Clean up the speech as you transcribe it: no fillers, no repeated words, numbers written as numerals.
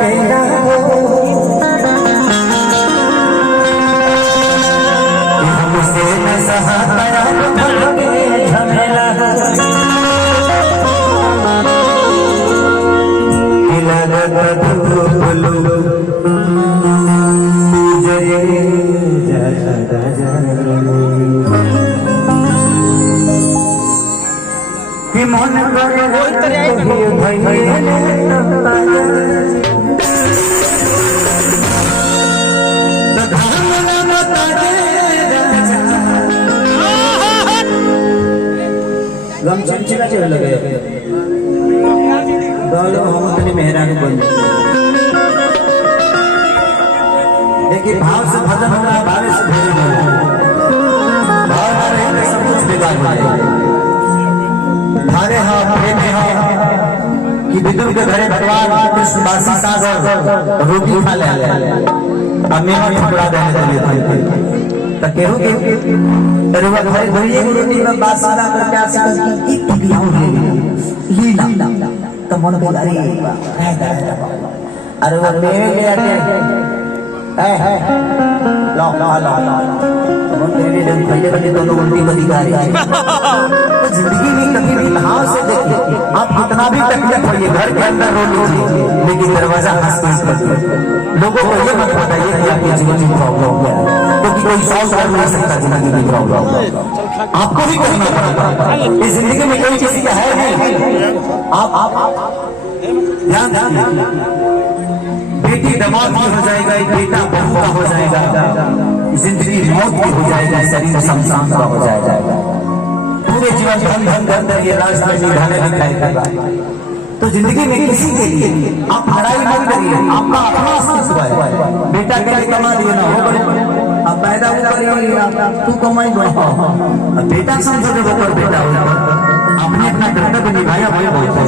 अकेला हमसे न सहाता झमेला मन गम चिमचिमा चल लगे बोलो हम तने मेहरान बोल देखिए भाव से भजन होगा भाव से भजन होगा भाव ना रहे तो सब कुछ बेकार हो जाएगा भारे हाँ प्रेम हाँ कि विदुर के घरे भगवान कृष्ण बासी सागर रोटी खा ले अब मेरा टुकड़ा देने के लिए तो केहू रुआ घरे घरे रोटी में बासी सागर क्या सागर की एक टुकड़ा हो लीला तो मन को अरे अरे वो मेरे ले आते है लो लो लो मन तेरे लिए पहले बने दोनों उल्टी बदी गा रही है जिंदगी में कभी भी भाव से देखिए आप कितना भी तकलीफ होइए घर के अंदर रो लीजिए लेकिन दरवाजा हंस हंस कर लोगों को ये मत बताइए कि आपके जीवन में प्रॉब्लम है क्योंकि कोई सॉल्व कर नहीं सकता जिंदगी की प्रॉब्लम आपको भी करना पड़ेगा इस जिंदगी में कोई किसी का है नहीं आप ध्यान बेटी दमाद की हो जाएगा बेटा बहू का हो जाएगा जिंदगी मौत की हो जाएगा शरीर शमशान का हो जाएगा पूरे जीवन धन धन धन धन ये लास्ट में निभाने दिखाएगा तो जिंदगी में किसी के लिए आप लड़ाई मत करिए आपका अपना अस्तित्व है बेटा के लिए कमा लिए ना हो बड़े अब पैदा करिए तू कमाई दो अब बेटा समझो जब बेटा हो आपने अपना कर्तव्य निभाया भाई बहुत